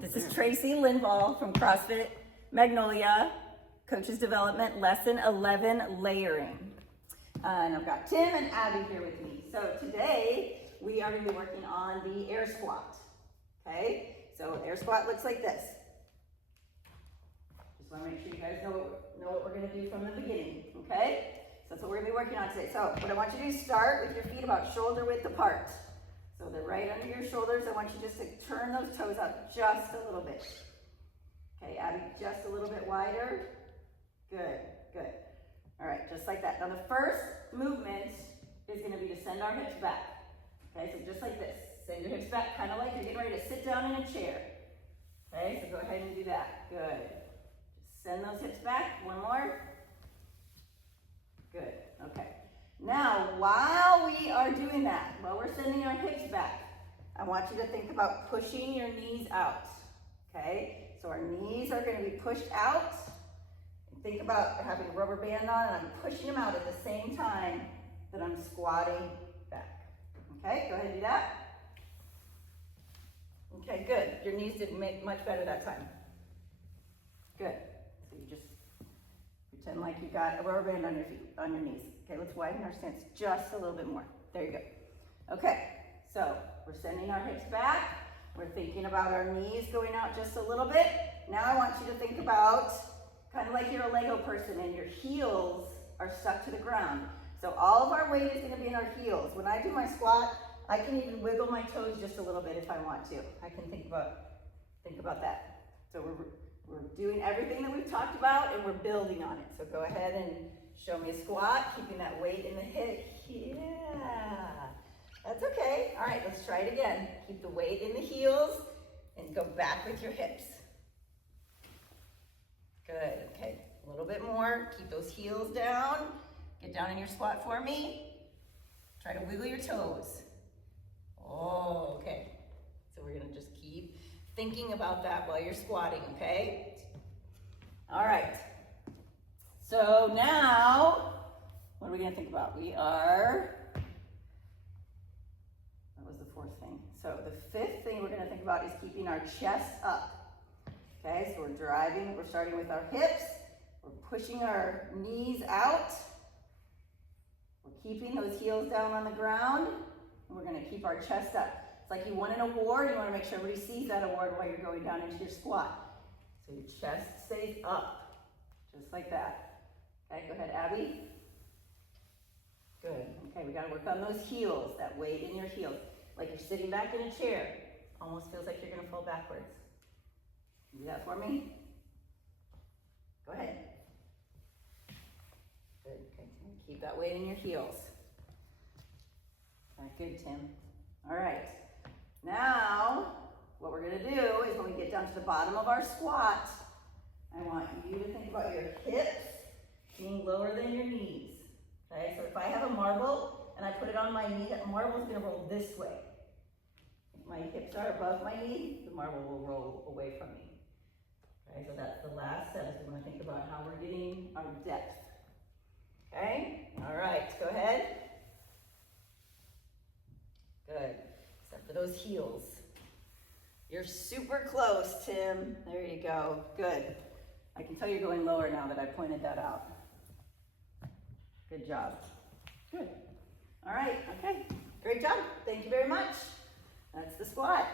This is Tracy Lindvall from CrossFit Magnolia, Coaches Development, Lesson 11, Layering. And I've got Tim and Abby here with me. So today we are going to be working on the air squat. Okay, so air squat looks like this. Just want to make sure you guys know what we're going to do from the beginning. Okay, so that's what we're going to be working on today. So what I want you to do is start with your feet about shoulder width apart. So they're right under your shoulders. I want you just to turn those toes out just a little bit. Okay, Abby, just a little bit wider. Good, good. All right, just like that. Now the first movement is going to be to send our hips back. Okay, so just like this. Send your hips back, kind of like you're getting ready to sit down in a chair. Okay, so go ahead and do that. Good. Just send those hips back. One more. Good. Okay. Now, while we are doing that, while we're sending our hips back, I want you to think about pushing your knees out. Okay? So our knees are going to be pushed out. Think about having a rubber band on and I'm pushing them out at the same time that I'm squatting back. Okay? Go ahead and do that. Okay, good. Your knees didn't make much better that time. Good. So you just pretend like you got a rubber band on your feet, on your knees. Okay, let's widen our stance just a little bit more. There you go. Okay, so we're sending our hips back. We're thinking about our knees going out just a little bit. Now I want you to think about kind of like you're a Lego person and your heels are stuck to the ground. So all of our weight is going to be in our heels. When I do my squat, I can even wiggle my toes just a little bit if I want to. I can think about that. So we're doing everything that we've talked about and we're building on it. So go ahead and show me a squat, keeping that weight in the hip. Yeah, that's okay. All right, let's try it again. Keep the weight in the heels and go back with your hips. Good, okay, a little bit more. Keep those heels down. Get down in your squat for me. Try to wiggle your toes. Oh, okay. So we're gonna just keep thinking about that while you're squatting, okay? All right. So now, what are we gonna think about? What was the fourth thing? So the fifth thing we're gonna think about is keeping our chest up. Okay, so we're starting with our hips. We're pushing our knees out. We're keeping those heels down on the ground. And we're gonna keep our chest up. It's like you won an award, you wanna make sure everybody sees that award while you're going down into your squat. So your chest stays up, just like that. Okay, go ahead, Abby. Good. Okay, we got to work on those heels, that weight in your heels. Like you're sitting back in a chair. Almost feels like you're going to fall backwards. Do that for me. Go ahead. Good. Okay. Keep that weight in your heels. All right, good, Tim. All right. Now, what we're going to do is when we get down to the bottom of our squat, I want you to think about your hips being lower than your knees. Okay, so if I have a marble and I put it on my knee, that marble is going to roll this way. If my hips are above my knee, the marble will roll away from me. Okay, so that's the last step, is we want to think about how we're getting our depth. Okay, all right, go ahead. Good, except for those heels. You're super close, Tim. There you go, good. I can tell you're going lower now that I pointed that out. Good job. Good. All right, okay. Great job. Thank you very much. That's the squat.